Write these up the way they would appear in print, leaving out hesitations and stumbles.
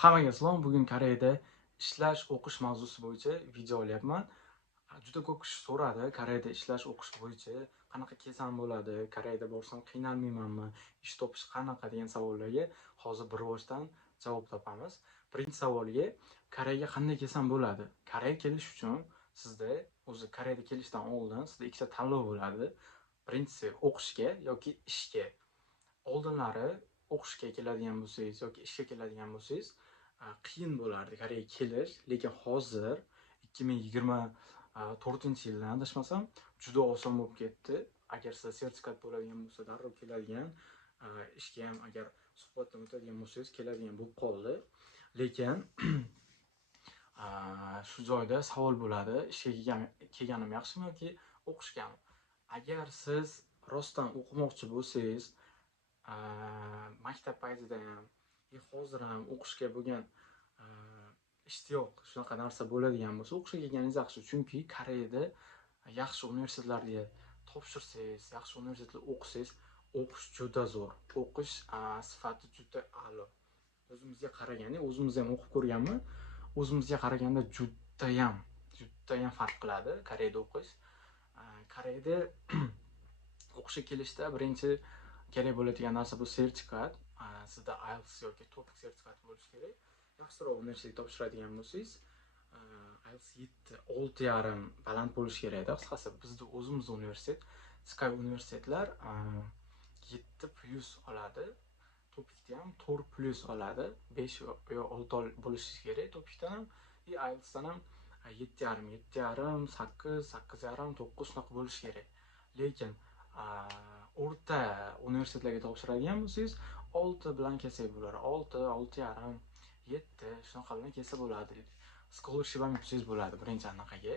Hammaga salom. Bugun Koreyada ishlash, o'qish mavzusi bo'yicha video olyapman. Juda ko'p kishi so'radi, Koreyada ishlash, o'qish bo'yicha qanaqa kesam bo'ladi, Koreyada borsam qiynalmaymanmi, ish topish qanaqa degan savollarga hozir bir boshidan javob topamiz. Birinchi savolga, Koreyaga qanday kelsam bo'ladi? Koreyaga kelish uchun sizda Koreyaga kelishdan oldin sizda ikkita tanlov bo'ladi. Birinchisi o'qishga yoki ishga. Oldinlari o'qishga keladigan bo'lsangiz yoki ishga keladigan bo'lsangiz qiyin bo'lardi Koreyaga kelish, lekin hozir 2024-yildan adashmasam juda oson bo'lib ketdi. Agar sizda sertifikat bo'ladigan bo'lsa, darrov keladigan, ishga ham agar suhbatdan o'tadigan bo'lsangiz keladigan bo'lib qoldi. Lekin shu joyda savol bo'ladi, ishga kelganim yaxshimi yoki o'qishgami? Agar siz rostdan o'qimoqchi bo'lsangiz, maktab paytida ham hozir ham o'qishga bo'lgan ishtiyoq shunaqa narsa bo'ladigan bo'lsa, o'qishga kelganingiz yaxshi. Chunki Koreyada yaxshi universitetlarga topshirsangiz, yaxshi universitetda o'qisangiz, o'qish juda zo'r. O'qish sifati juda a'lo. O'zimizga qaraganda, o'zimiz ham o'qib ko'rganman. O'zimizga qaraganda judayam farq qiladi Koreyada o'qish. Koreyada o'qishga kelishda birinchi kerak bo'ladigan narsa bu sertifikat. Sizda IELTS yoki TOEFL sertifikati bo'lishi kerak. Yaxshiroq universitetga topshiradigan bo'lsangiz, IELTS 6,5 baland bo'lishi kerak-da. Qisqasi bizda o'zimizning universitet, Sky universitetlar 7+ oladi. TOEFLda ham 4+ oladi. 5 yo 6 bo'lishi kerak TOEFLdan ham, IELTSdan ham 7,5, 8, 8,5, 9 shunaqa bo'lishi kerak. Lekin o'rta universitetlarga topshiradigan bo'lsangiz 6 bilan kelsangiz bo'ladi. 6, 6,5, 7 shunaqa bilan kelsa bo'ladi. Scholarship ham yutsangiz bo'ladi birinchi anaqaga,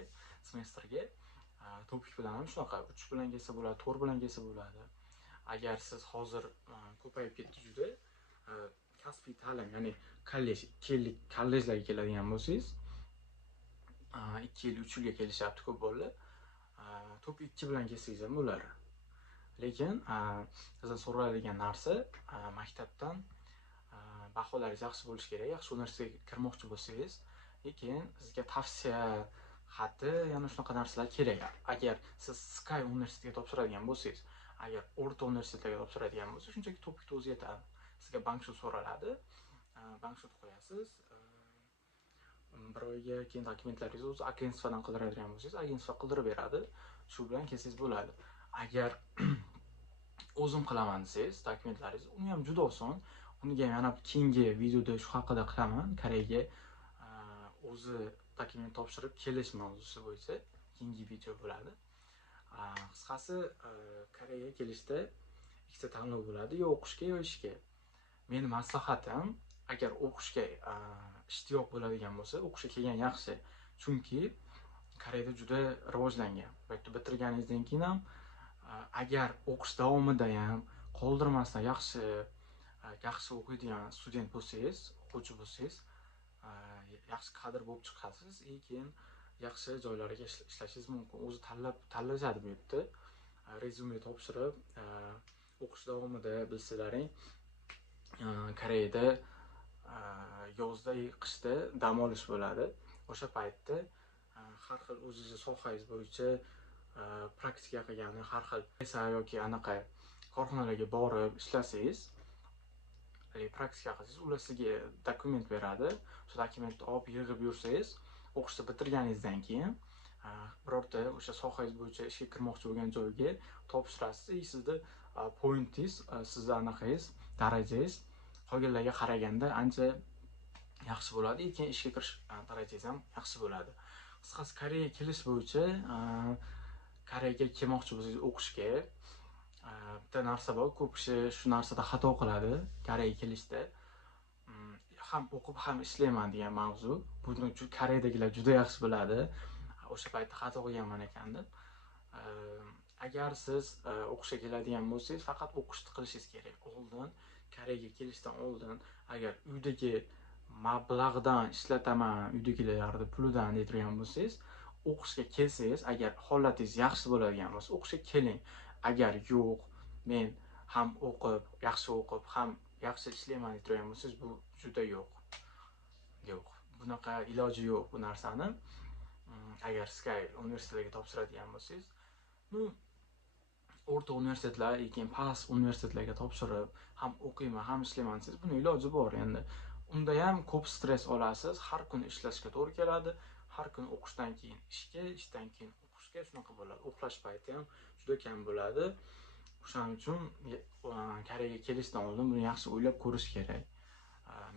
semestrga. TOEFL bilan ham shunaqa 3 bilan kelsa bo'ladi, 4 bilan kelsa bo'ladi. Agar siz hozir ko'payib ketdi juda, kasbiy ta'lim, ya'ni kollej, 2 yillik kollejlarga keladigan bo'lsangiz, 2 yil, 3 yilga kelishyapti ko'p bolalar. TOEFL 2 bilan kelsangiz ham bo'ladi. Lekin sizdan so'raladigan narsa maktabdan baholaringiz yaxshi bo'lishi kerak. Yaxshi universitetga kirmoqchi bo'lsangiz, lekin sizga tavsiya xati, yana shunaqa narsalar kerak. Agar siz Sky universitetiga topshiradigan bo'lsangiz, agar o'rta universitetlarga topshiradigan bo'lsa, shunchaki TOEFL o'zi yetadi. Sizga bankshot so'raladi. Bankshot qo'yasiz. Bir oyga keyin dokumentlaringizni o'zi agentstvadan qidiradigan bo'lsangiz, agentstva qidirib beradi. Shu bilan kelsangiz bo'ladi. Agar o'zim qilaman desangiz, dokumentlaringiz, uni ham juda oson. Unga yana keyingi videoda shu haqida qilaman. Koreyaga o'zi dokument topshirib kelish mavzusi bo'yicha keyingi video bo'ladi. Qisqasi, Koreyaga kelishda ikkita tanlov bo'ladi, yo o'qishga, yo ishga. Meni maslahatim, agar o'qishga ishtiyoq bo'ladigan bo'lsa, o'qishga kelgan yaxshi. Chunki Koreyada juda rivojlangan. Bitirganingizdan keyin ham agar o'qish davomida ham qoldirmasdan yaxshi o'qiydigan student bo'lsangiz, o'quvchi bo'lsangiz, yaxshi kadr bo'lib chiqasiz, keyin yaxshi joylarga ishlashingiz mumkin. O'zi tanlashadi bu yerda. Rezyume topshirib, o'qish davomida bilsalaring, Koreyada yozda, qishda dam olish bo'ladi. O'sha paytda har xil o'zingiz sohangiz bo'yicha praktika qilgani, har xil yoki anaqa korxonalarga borib ishlasangiz, praktika qilsangiz, ular sizga dokument beradi. O'sha dokumentni olib yig'ib yursangiz, o'qishni bitirganingizdan keyin birorta o'sha sohangiz bo'yicha ishga kirmoqchi bo'lgan joyga topshirasiz. Sizda pointingiz, sizda anaqangiz, darajangiz qolganlarga qaraganda ancha yaxshi bo'ladi. Keyin ishga kirish darajangiz ham yaxshi bo'ladi. Qisqasi, Koreyaga kelish bo'yicha, Koreyaga kelmoqchi bo'lsangiz o'qishga, bitta narsa bor, ko'p kishi shu narsada xato qiladi. Koreyaga kelishda ham o'qib ham ishlayman degan mavzu. Buni Koreyadagilar juda yaxshi biladi. O'sha paytda xato qilganman ekan deb. Agar siz o'qishga keladigan bo'lsangiz, faqat o'qishni qilishingiz kerak. Oldin Koreyaga kelishdan oldin, agar uydagi mablag'dan ishlataman, uydagilarning pulidan deydigan bo'lsangiz, o'qishga kelsangiz, agar holatingiz yaxshi bo'ladigan bo'lsa, o'qishga keling. Agar yo'q, men ham yaxshi o'qib, ham yaxshi ishlayman deydigan bo'lsangiz, bu juda yo'q. Yo'q, bunaqa iloji yo'q bu narsani. Agar Sky universitetiga topshiradigan bo'lsangiz, ну, o'rta universitetlar, keyin past universitetlarga topshirib, ham o'qiyman, ham ishlayman desangiz, buni iloji bor endi. Unda ham ko'p stress olasiz, har kuni ishlashga to'g'ri keladi, har kuni o'qishdan keyin ishga, ishdan keyin o'qishga, shunaqa bo'ladi. Uxlash payti ham juda kam bo'ladi. O'shaning uchun Koreyaga kelishdan oldin buni yaxshi o'ylab ko'rish kerak.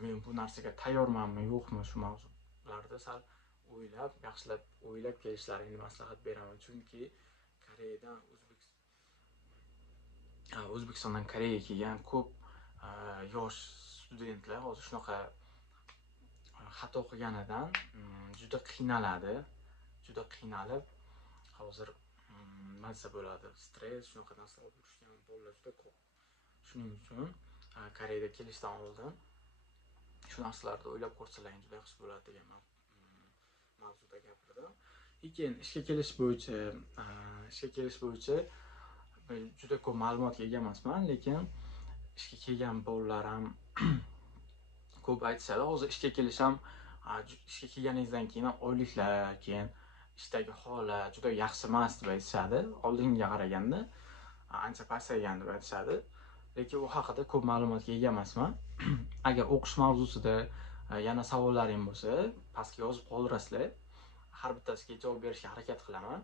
Men bu narsaga tayyormanmi, yo'qmi, shu mavzularda sal yaxshilab o'ylab kelishlaringni maslahat beraman. Chunki Koreyadan O'zbekistondan Koreyaga kelgan ko'p yosh studentlar hozir shunaqa xato qilganidan juda qiynaladi. Juda qiynalib, hozir mazza bo'ladi, stress, shunaqa narsalar bo'lishgan bolalar juda ko'p. Shuning uchun Koreyaga kelishdan oldin shu narsalarni o'ylab ko'rsalaring juda yaxshi bo'ladi degan mavzuda gapirdim. Lekin ishga kelish bo'yicha juda ko'p ma'lumotga ega emasman, lekin ishga kelgan bolalar ham ko'p aytishadi. Hozir ishga kelish ham ishga kelganingizdan keyin oyliklar, keyin ishdagi holat juda yaxshi emas deb aytishadi. Oldingiga qaraganda ancha pasaygan deb aytishadi. Lekin u haqida ko'p ma'lumotga ega emasman. Agar o'qish mavzusida yana savollaring bo'lsa, pastga yozib qoldirasizlar. Har bittasiga javob berishga harakat qilaman.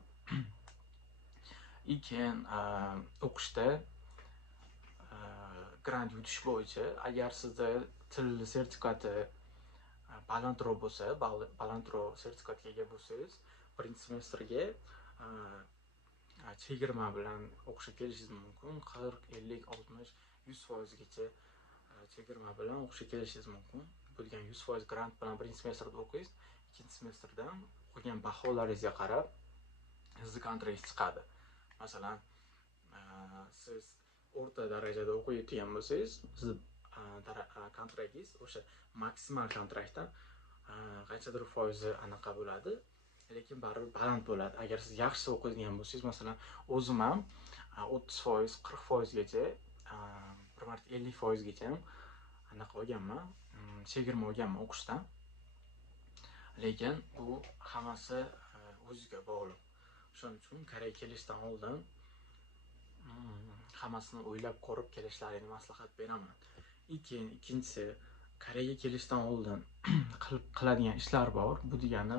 Keyin o'qishda grant yutish bo'yicha agar sizda til sertifikati balandroq bo'lsa, balandroq sertifikatga ega bo'lsangiz, birinchi semestrga chegirma bilan o'qishga kelishingiz mumkin. 40, 50, 60, 100% gacha chegirma bilan o'qishga kelishingiz mumkin. Bu degan 100% grant bilan birinchi semestrda o'qiysiz, ikkinchi semestrdan o'qigan baholaringizga qarab sizni kontrakt chiqadi. Masalan, siz o'rta darajada o'qiyotgan bo'lsangiz, siz kontraktingiz o'sha maksimal kontraktdan qanchadir foizi anaqa bo'ladi, lekin baribir baland bo'ladi. Agar siz yaxshi o'qiydigan bo'lsangiz, masalan, o'zim ham 30%, 40% gacha, bir marta 50% gacha ham anaqa olganman, chegirma olganman o'qishdan. Lekin bu hammasi o'ziga bog'liq. Shuning uchun Koreyaga kelishdan oldin hammasini o'ylab ko'rib kelishlaringni maslahat beraman. Ikkinchisi, Koreyaga kelishdan oldin qiladigan ishlar bor. Bu degani,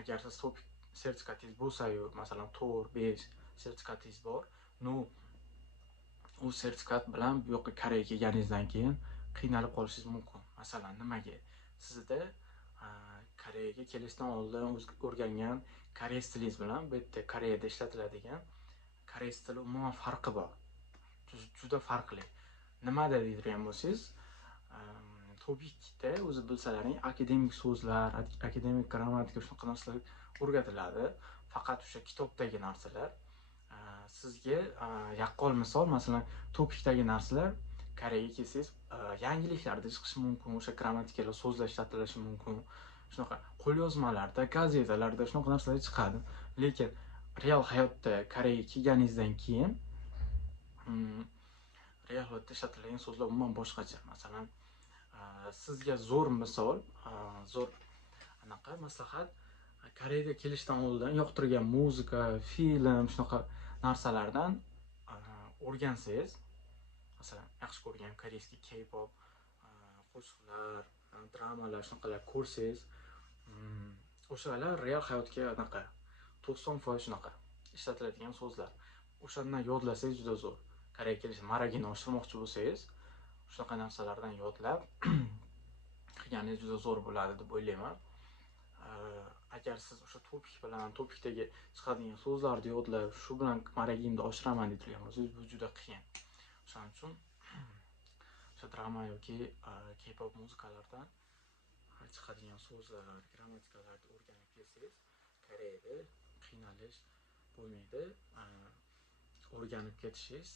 agar siz top sertifikatingiz bo'lsa-yu, masalan, 4, 5 sertifikatingiz bor, u sertifikat bilan bu yoqqa Koreyaga kelganingizdan keyin qiynalib qolishingiz mumkin. Masalan, nimaga? Sizda Koreyaga kelishdan oldin o'rgangan koreys tilingiz bilan bu yerda Koreyada ishlatiladigan koreys tili umuman farqi bor. Juda farqli. Nimada deydigan bo'lsangiz, topikda o'zi bilsalaring akademik so'zlar, akademik grammatika shunaqa narsalar o'rgatiladi. Faqat o'sha kitobdagi narsalar sizga yaqqol misol, masalan, topikdagi narsalar Koreyaga kelsangiz yangiliklarda chiqishi mumkin, o'sha grammatikalar, so'zlar ishlatilishi mumkin. Shunaqa qo'lyozmalarda, gazetalarda shunaqa narsalar chiqadi. Lekin real hayotda Koreyaga kelganingizdan keyin real hayotda ishlatiladigan so'zlar umuman boshqacha. Masalan, sizga zo'r misol, zo'r anaqa maslahat, Koreyaga kelishdan oldin yoqtirgan muzika, film, shunaqa narsalardan o'rgansangiz, masalan, yaxshi ko'rgan koreyskiy K-pop, qo'shiqlar, dramalar, shunaqalar ko'rsangiz, o'shalar real hayotga anaqa 90% shunaqa ishlatiladigan so'zlar. O'shandan yodlasangiz juda zo'r. Koreyaga kelish maragini oshirmoqchi bo'lsangiz, shunaqa narsalardan yodlab qilganingiz juda zo'r bo'ladi deb o'ylayman. Agar siz o'sha topikdagi chiqadigan so'zlarni yodlab, shu bilan maragimni oshiraman deb turgan bo'lsangiz, bu juda qiyin. Shuning uchun o'sha drama yoki K-pop muzikalardan chiqadigan so'zlar, grammatikalarni o'rganib kelsangiz, Koreyada qiynalish bo'lmaydi. O'rganib ketishingiz,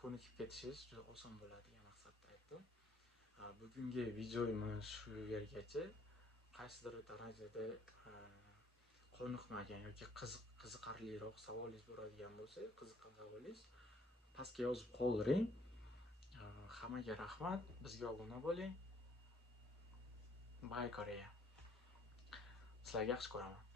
ko'nikib ketishingiz juda oson bo'ladi degan maqsadda aytdim. Bugungi videomiz shu yergacha. Qaysidir darajada qoniqmagan yoki qiziqarliroq savolingiz bo'ladigan bo'lsa, qiziqqan savolingiz pastga yozib qoldiring. Hammaga rahmat, bizga obuna bo'ling. Bye. Hi Koreya. Sizlarga yaxshi ko'raman.